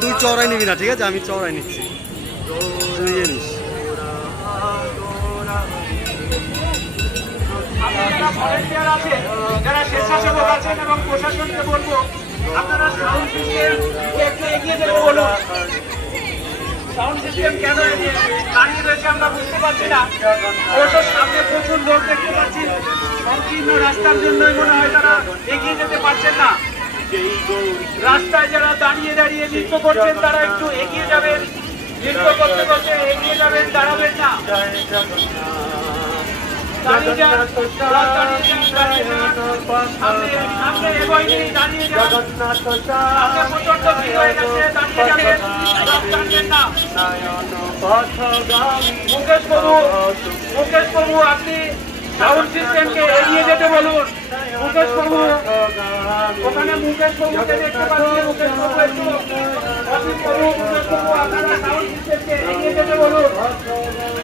তুই চড়াই নিবি না, ঠিক আছে? আমি চড়াই নিচ্ছি, তুই ইয়ে নিস। যারা ভলেন্টিয়ার আছেন, যারা স্বেচ্ছাসেবক আছেন এবং প্রশাসনকে বলবো আপনারা সাউন্ড সিস্টেম একটু এগিয়ে যেতে বলুন। সাউন্ড সিস্টেম কেন দাঁড়িয়ে রয়েছে আমরা বুঝতে পারছি না। অবশ্য সামনে প্রচুর লোক দেখতে পাচ্ছি, সংকীর্ণ রাস্তার জন্যই মনে হয় তারা এগিয়ে যেতে পারছেন না। রাস্তায় যারা দাঁড়িয়ে দাঁড়িয়ে নৃত্য করছেন তারা একটু এগিয়ে যাবেন, নৃত্য করতে করতে এগিয়ে যাবেন, দাঁড়াবেন না। দাঁড়িয়ে যান, সামনে এগোয়নি, দাঁড়িয়ে যান। সামনে প্রচন্ড ভিড় হয়ে গেছে, দাঁড়িয়ে যাবেন, টানবেন না। মুকেশ বাবু আপনি সাউন্ড সিস্টেমকে এগিয়ে যেতে বলুন। মুকেশ বাবু, ওখানে মুকেশ বাবুকে দেখতে পাচ্ছি। মুকেশ বাবু একটু, অসিত বাবু, মুকেশ বাবু আপনারা